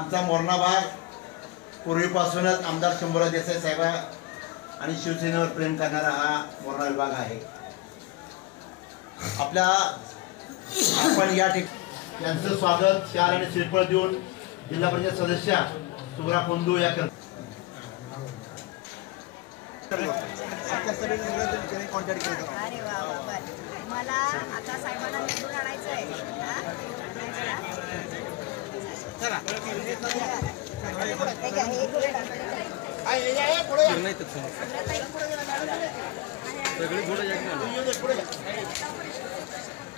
आमचा मोरणा भाग पूर्वीपासूनच आमदार शंभूराज देसाई साहेब आणि शिवसेनेवर प्रेम करणारा हा मोरणा विभाग आहे। आपल्या आपण या ठिकाणी यांचं स्वागत शाल आणि श्रीफळ देऊन जिल्हा परिषद सदस्य सुग्रा फोंदू या कॉन्टॅक्ट केला। अरे वा वा, मला आता साहेबांना निवडून आणायचं आहे। चला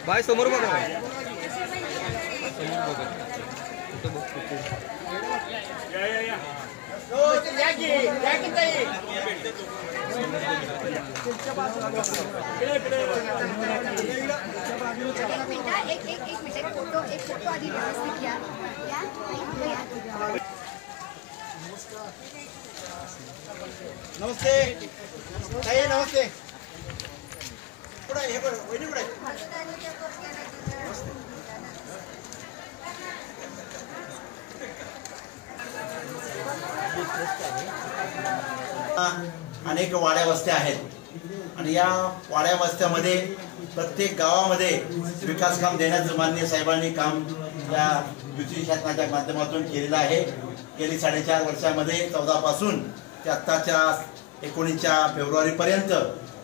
बाय समोर बघा, एक फोटो आधी व्यवस्थित घ्या। नमस्ते ताई, नमस्ते। पुढे हे बघ, वहिनी पुढे। अनेक वाड्या वस्त्या आहेत आणि या वाड्या वस्त्यामध्ये प्रत्येक गावामध्ये विकास काम देण्याचं माननीय साहेबांनी काम या युती शासनाच्या माध्यमातून केलेलं आहे। गेली 4.5 वर्षामध्ये 14 पासून ते आत्ताच्या 19 फेब्रुवारीपर्यंत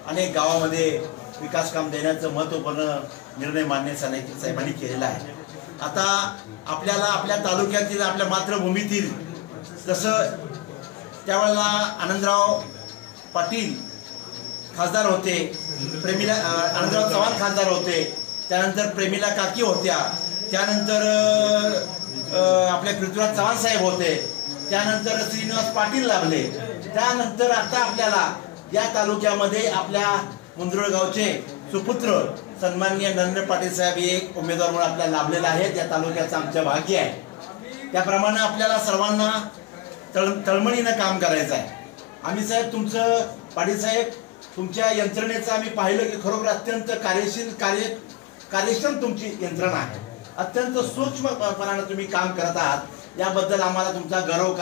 अनेक गावामध्ये विकास काम देण्याचं महत्त्वपूर्ण निर्णय माननीय साहेबांनी केलेला आहे। आता आपल्याला आपल्या तालुक्यातील आपल्या मातृभूमीतील जसं त्यावेळेला आनंदराव पाटील खासदार होते, आनंदराव चव्हाण खासदार होते, त्यानंतर प्रेमिला काकी होत्या, त्यानंतर आपले पृथ्वीराज चव्हाण साहेब होते, त्यानंतर श्रीनिवास पाटील लाभले, त्यानंतर आता आपल्याला या तालुक्यामध्ये आपल्या मुंद्रगावचे सुपुत्र सन्माननीय नरेंद्र पाटील साहेब एक उमेदवार म्हणून आपल्याला लाभलेला आहे। या तालुक्याचं आमचं भाग्य आहे। त्याप्रमाणे आपल्याला सर्वांना तळमळीनं काम करायचं आहे। आम्ही साहेब तुमचं पाटील साहेब तुमच्या यंत्रणेचं आम्ही पाहिलं की खरोखर अत्यंत कार्यक्षम तुमची यंत्रणा आहे। अत्यंत सूक्ष्मपणाने तुम्ही काम करत आहात, याबद्दल आम्हाला तुमचा गौरव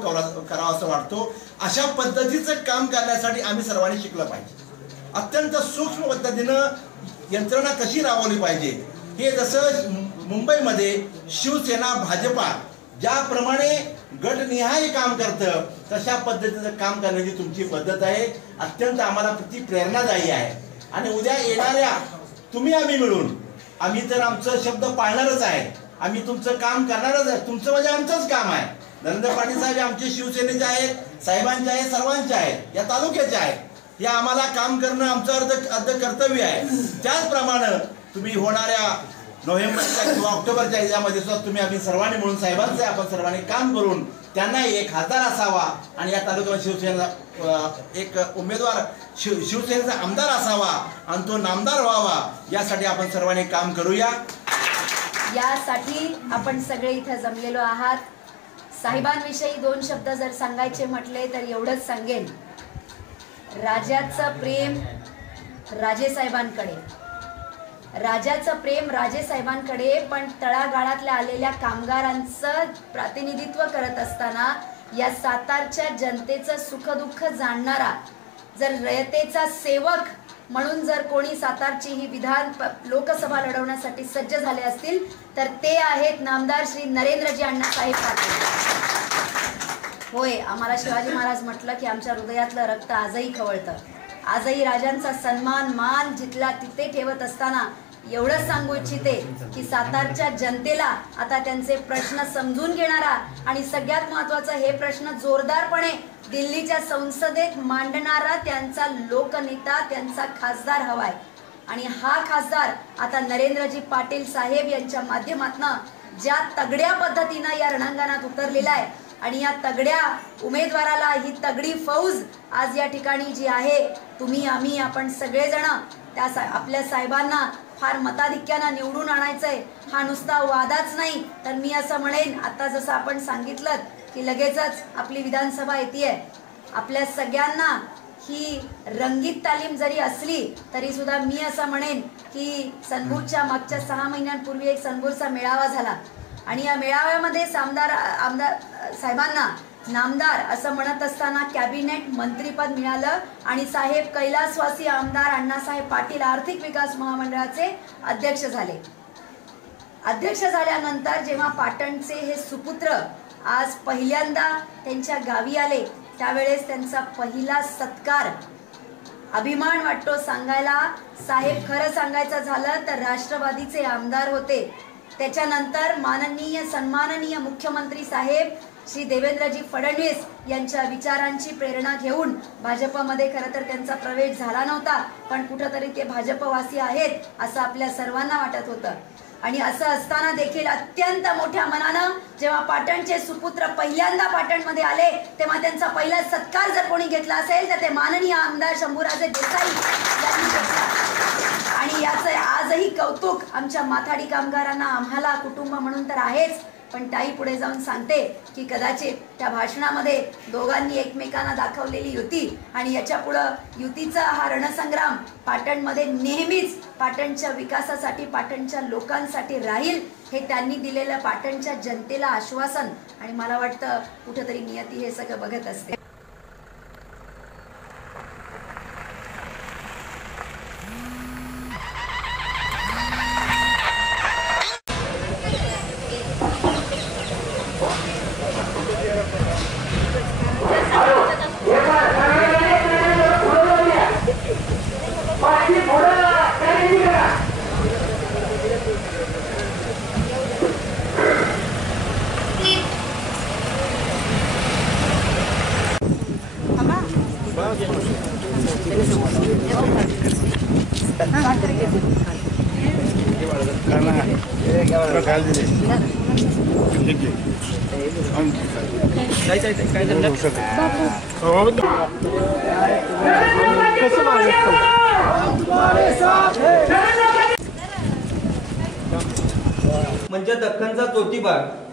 करावा असं वाटतो। अशा पद्धतीचं काम करण्यासाठी आम्ही सर्वांनी शिकलं पाहिजे। अत्यंत सूक्ष्म पद्धतीनं यंत्रणा कशी राबवली पाहिजे, हे जसं मुंबईमध्ये शिवसेना भाजपा ज्याप्रमाणे गटनिहाय काम करतं तशा पद्धतीचं काम करण्याची तुमची पद्धत आहे, अत्यंत आम्हाला किती प्रेरणादायी आहे। आणि उद्या येणाऱ्या तुम्ही आम्ही मिळून आम्ही तर आमचं शब्द पाळणारच आहे, आम्ही तुमचं काम करणारच आहे। तुमचं म्हणजे आमचंच काम आहे। नरेंद्र पाटील साहेब आमचे शिवसेनेचे आहेत, साहेबांचे आहेत, सर्वांचे आहेत, या तालुक्याचे आहेत। हे आम्हाला काम करणं आमचं अर्ध कर्तव्य आहे। त्याचप्रमाणे तुम्ही होणाऱ्या नोव्हेंबरच्या किंवा ऑक्टोबरच्या यामध्ये सुद्धा तुम्ही आम्ही सर्वांनी मिळून साहेबांचे आपण सर्वांनी काम करून त्यांना एक खासदार असावा आणि या तालुक्यात शिवसेनेचा एक उमेदवार शिवसेनेचा आमदार असावा आणि तो नामदार व्हावा, यासाठी आपण सर्वांनी काम करूया। यासाठी आपण सगळे इथे जमलेलो आहात। साहेबांविषयी 2 शब्द जर सांगायचे म्हटले तर एवढंच सांगेन, राजाचं प्रेम राजेसाहेबांकडे, राजाचं प्रेम राजेसाहेबांकडे, पण तळागाळातल्या आलेल्या कामगारांचं प्रतिनिधित्व करत असताना या सातारच्या जनतेचं सुखदुःख जाणणारा जर रयतेचा सेवक म्हणून जर कोणी सातारची ही लोकसभा लढवण्यासाठी सज्ज झाले असतील तर ते आहेत नामदार श्री नरेंद्रजी अण्णासाहेब पाटील। होय, आम्हाला शिवाजी महाराज म्हटलं की आमच्या हृदयातलं रक्त आजही खवळतं। आजही राजांचा सन्मान मान जिथला तिथे ठेवत असताना एवढंच सांगू इच्छिते की सातारच्या जनतेला आता त्यांचे प्रश्न समजून घेणारा आणि सगळ्यात महत्त्वाचं हे प्रश्न जोरदारपणे दिल्लीच्या संसदेत मांडणारा त्यांचा लोकनेता, त्यांचा खासदार हवाय। आणि हा खासदार आता नरेंद्रजी पाटील साहेब यांच्या माध्यमातून ज्या तगड्या पद्धतीनं या रणांगणात उतरलेला आहे आणि या तगड्या उमेदवाराला ही तगडी फौज आज या ठिकाणी जी आहे, तुम्ही आम्ही आपण सगळेजण त्या आपल्या साहेबांना फार मताधिक्यानं निवडून आणायचंय। हा नुसता वादाच नाही तर मी असं म्हणेन, आता जसं आपण सांगितलं की लगेचच आपली विधानसभा येते, आपल्या सगळ्यांना ही रंगीत तालीम जरी असली तरी सुद्धा मी असं म्हणेन की सनबूरच्या मागच्या 6 महिन्यांपूर्वी एक सनबूरचा मेळावा झाला आणि या मेळाव्यामध्ये आमदार साहेबांना नामदार असं म्हणत असताना कॅबिनेट मंत्रीपद मिळालं आणि साहेब कैलासवासी आमदार अण्णासाहेब पाटील आर्थिक विकास महामंडळाचे अध्यक्ष झाले. अध्यक्ष झाल्यानंतर जेव्हा पाटणचे हे सुपुत्र आज पहिल्यांदा त्यांच्या गावी आले त्यावेळेस त्यांचा पहिला सत्कार, अभिमान वाटतो सांगायला. साहेब खरं सांगायचं झालं तर राष्ट्रवादीचे आमदार होते. त्याच्यानंतर माननीय सन्माननीय मुख्यमंत्री साहेब श्री देवेंद्रजी फडणवीस यांच्या विचारांची प्रेरणा घेऊन भाजपमध्ये खरं तर त्यांचा प्रवेश झाला नव्हता, पण कुठंतरी ते भाजपवासी आहेत असं आपल्या सर्वांना वाटत होतं. आणि असं असताना देखील अत्यंत मोठ्या मनानं जेव्हा पाटणचे सुपुत्र पहिल्यांदा पाटणमध्ये आले तेव्हा त्यांचा पहिला सत्कार जर कोणी घेतला असेल तर ते माननीय आमदार शंभूराजे देसाई यांनी घेतला. आणि याचं आजही कौतुक आमच्या माथाडी कामगारांना, आम्हाला कुटुंब म्हणून तर आहेच, पण ताई पुढे जाऊन सांगते की कदाचित त्या भाषणामध्ये दोघांनी एकमेकांना दाखवलेली युती आणि याच्या पुढं युतीचा हा रणसंग्राम पाटणमध्ये नेहमीच पाटणच्या विकासासाठी, पाटणच्या लोकांसाठी राहील हे त्यांनी दिलेलं पाटणच्या जनतेला आश्वासन. आणि मला वाटतं कुठेतरी नियती हे सगळं बघत असते. म्हणजे दख्खनचा ज्योतिबा,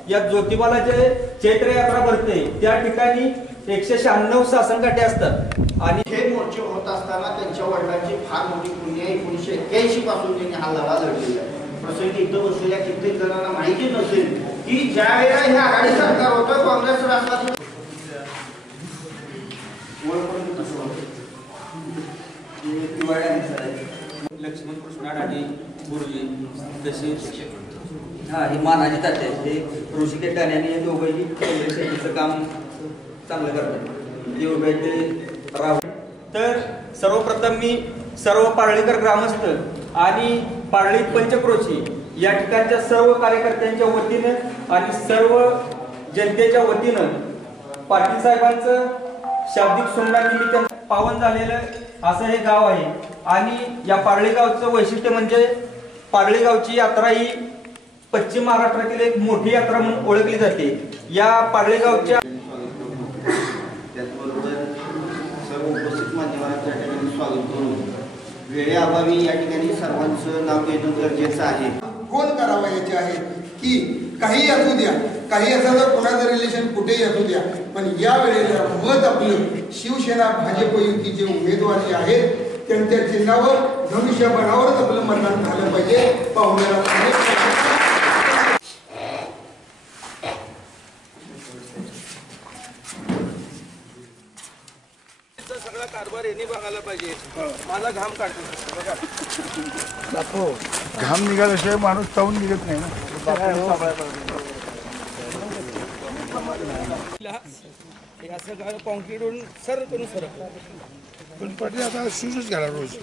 या ज्योतिबाला जे चैत्र यात्रा भरते त्या ठिकाणी 196 सासनकाठे असतात. आणि हे मोर्चे होत असताना त्यांच्या वडिलांची फार मोठी पुण्य आहे. 1981 पासून त्यांनी हा लढा लढलेला आहे. प्रसंगी इथं बसलेल्या कित्येक जणांना माहिती नसेल की ज्या वेळेला हे आघाडी सरकार होतं, काँग्रेस राष्ट्रवादी लक्ष्मण कृष्णा डाडी गुरुजी जसे हे मानाजी तात्या हे ऋषिकेश डाण्याने हे दोघंही शेतीचं काम चांगलं करतात. ते उभे ते राहू. तर सर्वप्रथम मी सर्व पारळीकर ग्रामस्थ आणि पारळी पंचक्रोशी या ठिकाणच्या सर्व कार्यकर्त्यांच्या वतीनं आणि सर्व जनतेच्या वतीनं पाटील साहेबांचं शाब्दिक सोमवारनिमित्त पावन झालेलं असं हे गाव आहे. आणि या पारळी गावचं वैशिष्ट्य म्हणजे पारळी गावची यात्रा ही पश्चिम महाराष्ट्रातील एक मोठी यात्रा म्हणून ओळखली जाते. या पारळी गावच्या त्याचबरोबर सर्व उपस्थित मान्यवरांच्या ठिकाणी स्वागत करून वेळेअभावी या ठिकाणी सर्वांचं नाव घेणं गरजेचं आहे. फोन करावा याचे आहे की काही असू द्या, काही असं तर कोणाचं रिलेशन कुठेही असू द्या, पण या वेळेला मत आपलं शिवसेना भाजप युतीचे उमेदवार जे आहेत त्यांच्या चिन्हावर धनुष्यबाणावरच आपलं मतदान झालं पाहिजे. पाहुण्याला सगळा कारभार यांनी बघायला पाहिजे. मला घाम काढतो घाम निघाल्याशिवाय माणूस चावून निघत नाही ना. हे असं कॉन्क्रीटवरून सर करून सरक. पण पाटील आता शूजच घाला रोज.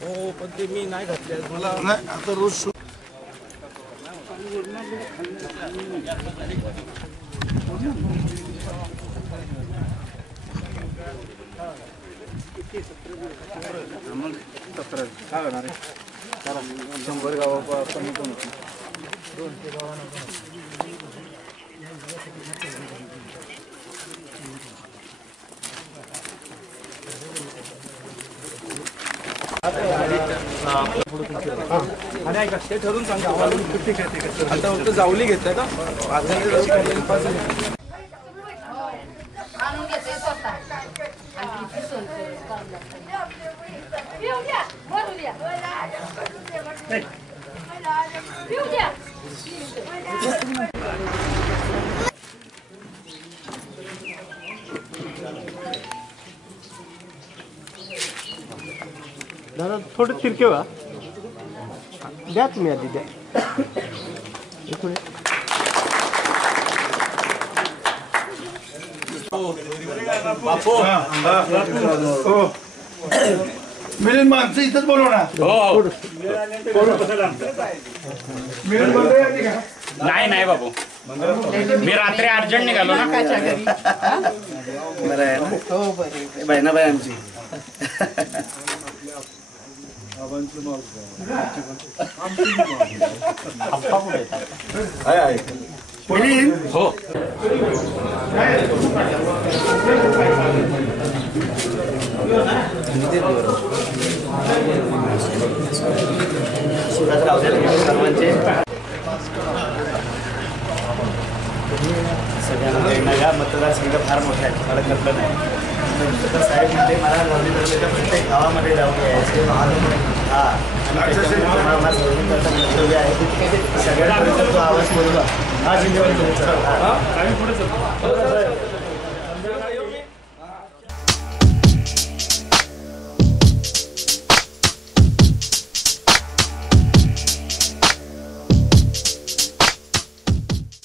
हो, पण ते मी नाही घातले मला. नाही आता रोज शूज. काय होणार आहे? 100 गावा कमी पण होती. 200 गावांना आणि ऐका ते ठरून सांगा आम्हाला किती खेळते. आता फक्त जावली घेतलं का? 5 जण दादा थोडं तिरके व्हा द्या तुम्ही आधी द्या थोडे मिळून माणसं इथंच बोलव ना. नाही नाही बाबू मी रात्री अर्जंट निघालो ना. बरं आहे ना बहिणाबाई आमची हो सर्वांचे सगळ्यांना या मतदारसंघ फार मोठा आहे मला कल्पना नाही. तर साहेब म्हणते मला लावणी तालुक्याच्या प्रत्येक गावामध्ये जाऊन यायचे. हां माझं कर्तव्य आहे की सगळ्यांपर्यंत तो आवाज बोलवा. हा जिल्ह्यावर